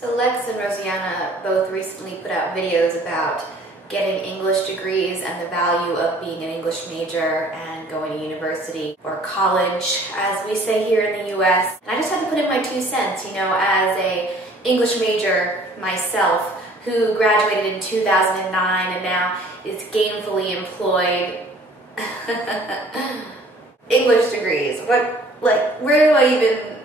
So Lex and Rosianna both recently put out videos about getting English degrees and the value of being an English major and going to university, or college, as we say here in the US. And I just had to put in my 2 cents, you know, as a English major myself who graduated in 2009 and now is gainfully employed. English degrees, where do I even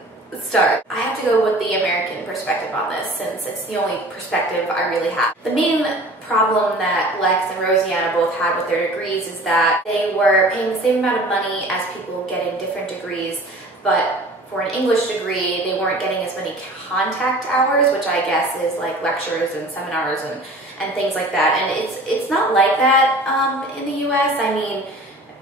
start? I have to go with the American perspective on this, since it's the only perspective I really have. The main problem that Lex and Rosianna both had with their degrees is that they were paying the same amount of money as people getting different degrees, but for an English degree, they weren't getting as many contact hours, which I guess is like lectures and seminars and things like that. And it's not like that in the US. I mean,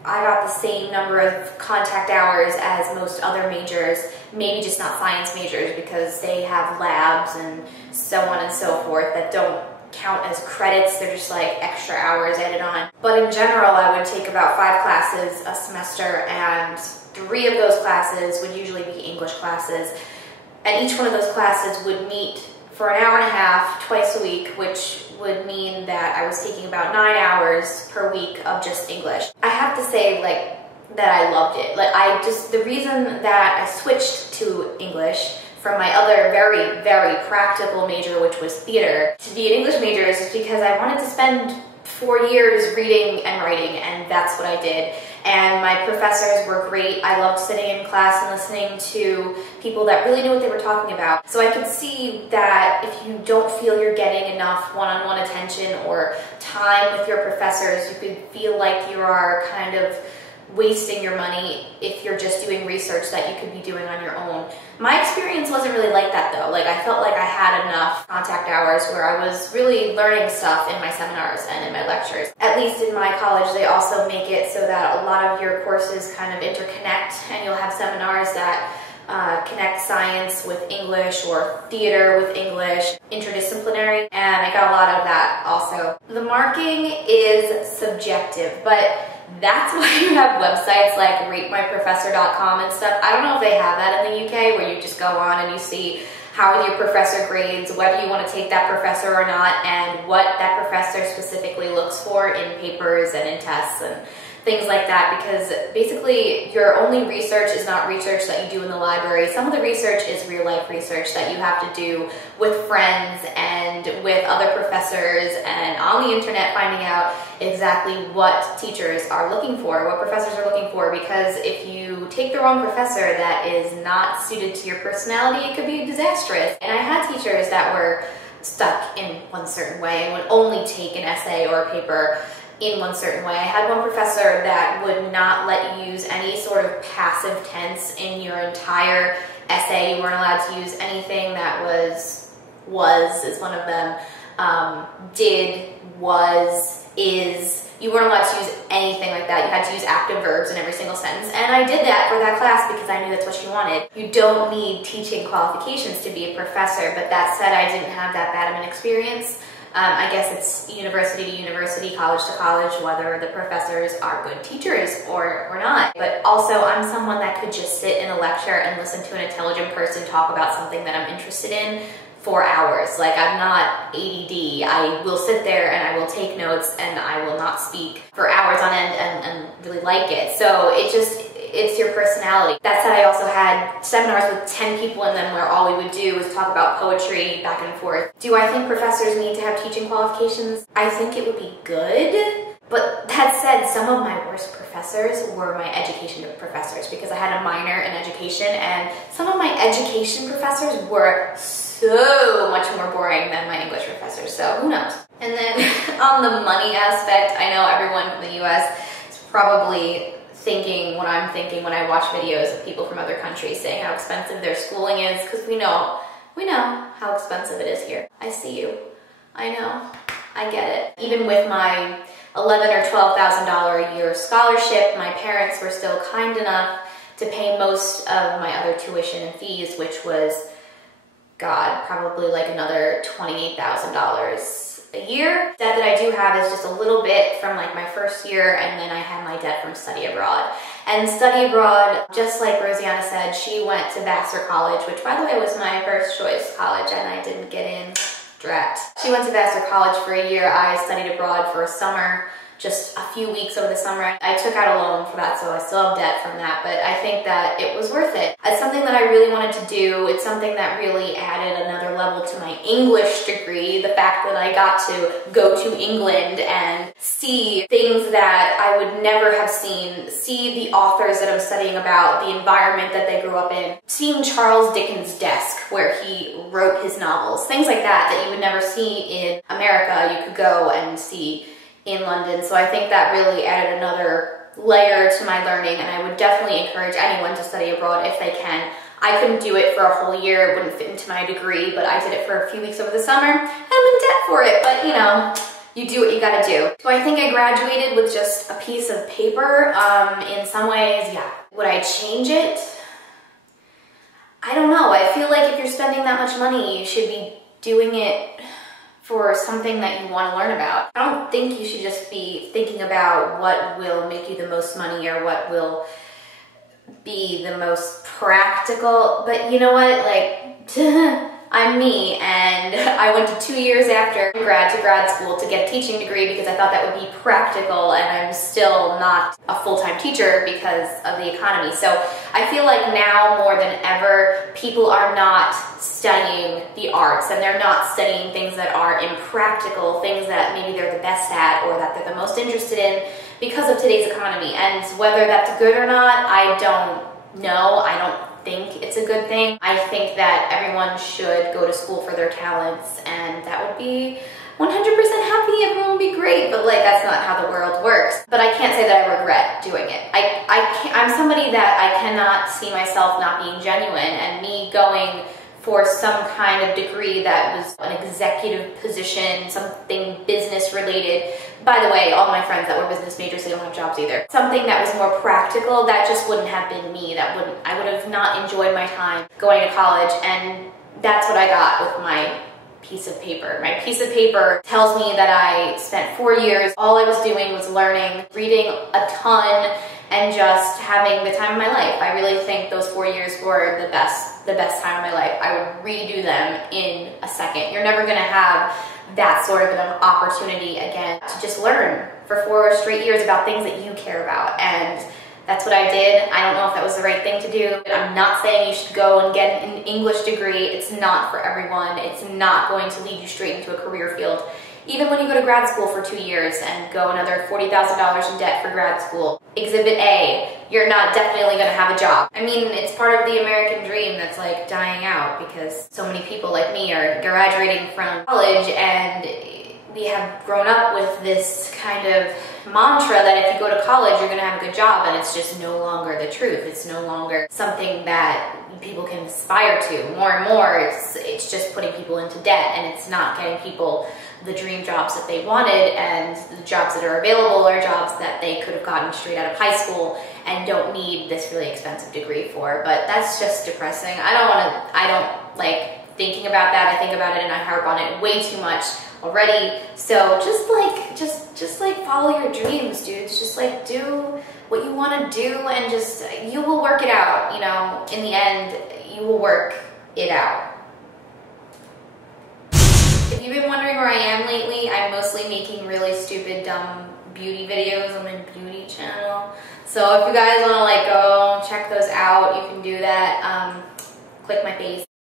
I got the same number of contact hours as most other majors, maybe just not science majors because they have labs and so on and so forth that don't count as credits. They're just like extra hours added on. But in general, I would take about 5 classes a semester, and 3 of those classes would usually be English classes. And each one of those classes would meet for an hour and a half twice a week, which would mean that I was taking about 9 hours per week of just English. I have to say, that I loved it. The reason that I switched to English from my other very, very practical major, which was theater, to be an English major is just because I wanted to spend 4 years reading and writing, and that's what I did. And my professors were great. I loved sitting in class and listening to people that really knew what they were talking about. So I could see that if you don't feel you're getting enough one-on-one attention or time with your professors, you could feel like you are kind of wasting your money if you're just doing research that you could be doing on your own. My experience wasn't really like that though. I felt like I had enough contact hours where I was really learning stuff in my seminars and in my lectures. At least in my college, they also make it so that a lot of your courses kind of interconnect, and you'll have seminars that connect science with English or theater with English, interdisciplinary, and I got a lot of that also. The marking is subjective, but that's why you have websites like ratemyprofessor.com and stuff. I don't know if they have that in the UK, where you just go on and you see how are your professor grades, whether you want to take that professor or not, and what that professor specifically looks for in papers and in tests and things like that, because basically your only research is not research that you do in the library. Some of the research is real life research that you have to do with friends and with other professors and on the internet, finding out exactly what teachers are looking for, what professors are looking for, because if you take the wrong professor that is not suited to your personality, it could be disastrous. And I had teachers that were stuck in one certain way and would only take an essay or a paper in one certain way. I had one professor that would not let you use any sort of passive tense in your entire essay. You weren't allowed to use anything that was is one of them, did, was, is. You weren't allowed to use anything like that. You had to use active verbs in every single sentence. And I did that for that class because I knew that's what she wanted. You don't need teaching qualifications to be a professor, but that said, I didn't have that bad of an experience. I guess it's university to university, college to college, whether the professors are good teachers or not. But also, I'm someone that could just sit in a lecture and listen to an intelligent person talk about something that I'm interested in for hours. I'm not ADD. I will sit there and I will take notes and I will not speak for hours on end and really like it. So it's your personality. That said, I also had seminars with 10 people in them where all we would do was talk about poetry back and forth. Do I think professors need to have teaching qualifications? I think it would be good. But that said, some of my worst professors were my education professors, because I had a minor in education, and some of my education professors were so much more boring than my English professors, so who knows. And then on the money aspect, I know everyone from the US is probably thinking what I'm thinking when I watch videos of people from other countries saying how expensive their schooling is, because we know how expensive it is here. I see you. I know. I get it. Even with my $11,000 or $12,000 a year scholarship, my parents were still kind enough to pay most of my other tuition and fees, which was, God, probably like another $28,000 a year. Debt that I do have is just a little bit from like my first year, and then I had my debt from study abroad. And study abroad, just like Rosianna said, she went to Vassar College, which by the way was my first choice college, and I didn't get in. Drat. She went to Vassar College for a year. I studied abroad for a summer, just a few weeks over the summer. I took out a loan for that, so I still have debt from that, but I think that it was worth it. It's something that I really wanted to do. It's something that really added another level to my English degree. The fact that I got to go to England and see things that I would never have seen, see the authors that I'm studying about, the environment that they grew up in, seeing Charles Dickens' desk where he wrote his novels, things like that that you would never see in America, you could go and see in London. So I think that really added another layer to my learning, and I would definitely encourage anyone to study abroad if they can. I couldn't do it for a whole year, it wouldn't fit into my degree, but I did it for a few weeks over the summer, and I'm in debt for it, but you know, you do what you gotta do. So I think I graduated with just a piece of paper. In some ways, yeah. Would I change it? I don't know. I feel like if you're spending that much money, you should be doing it for something that you want to learn about. I don't think you should just be thinking about what will make you the most money or what will be the most practical, but you know what, like, I'm me, and I went to 2 years after grad to grad school to get a teaching degree because I thought that would be practical, and I'm still not a full-time teacher because of the economy. So I feel like now more than ever, people are not studying the arts, and they're not studying things that are impractical, things that maybe they're the best at or that they're the most interested in because of today's economy. And whether that's good or not, I don't know. I don't think it's a good thing. I think that everyone should go to school for their talents, and that would be 100% happy, everyone would be great, but like that's not how the world works. But I can't say that I regret doing it. I'm somebody that I cannot see myself not being genuine, and me going for some kind of degree that was an executive position, something business related. By the way, all my friends that were business majors, they don't have jobs either. Something that was more practical, that just wouldn't have been me. I would have not enjoyed my time going to college, and that's what I got with my piece of paper. My piece of paper tells me that I spent 4 years, all I was doing was learning, reading a ton, and just having the time of my life. I really think those 4 years were the best time of my life. I would redo them in a second. You're never gonna have that sort of an opportunity again to just learn for 4 straight years about things that you care about. And that's what I did. I don't know if that was the right thing to do. I'm not saying you should go and get an English degree. It's not for everyone. It's not going to lead you straight into a career field. Even when you go to grad school for 2 years and go another $40,000 in debt for grad school, Exhibit A, you're not definitely gonna have a job. I mean, it's part of the American dream that's like dying out because so many people like me are graduating from college, and we have grown up with this kind of mantra that if you go to college, you're gonna have a good job, and it's just no longer the truth. It's no longer something that people can aspire to. More and more, it's just putting people into debt, and it's not getting people the dream jobs that they wanted, and the jobs that are available are jobs that they could have gotten straight out of high school and don't need this really expensive degree for. But that's just depressing. I don't like thinking about that. I think about it and I harp on it way too much already. So just like follow your dreams, dudes. Just like do what you want to do, and just you will work it out. You know, in the end, you will work it out. If you've been wondering where I am lately, I'm mostly making really stupid, dumb beauty videos on my beauty channel. So if you guys want to like go check those out, you can do that. Click my face.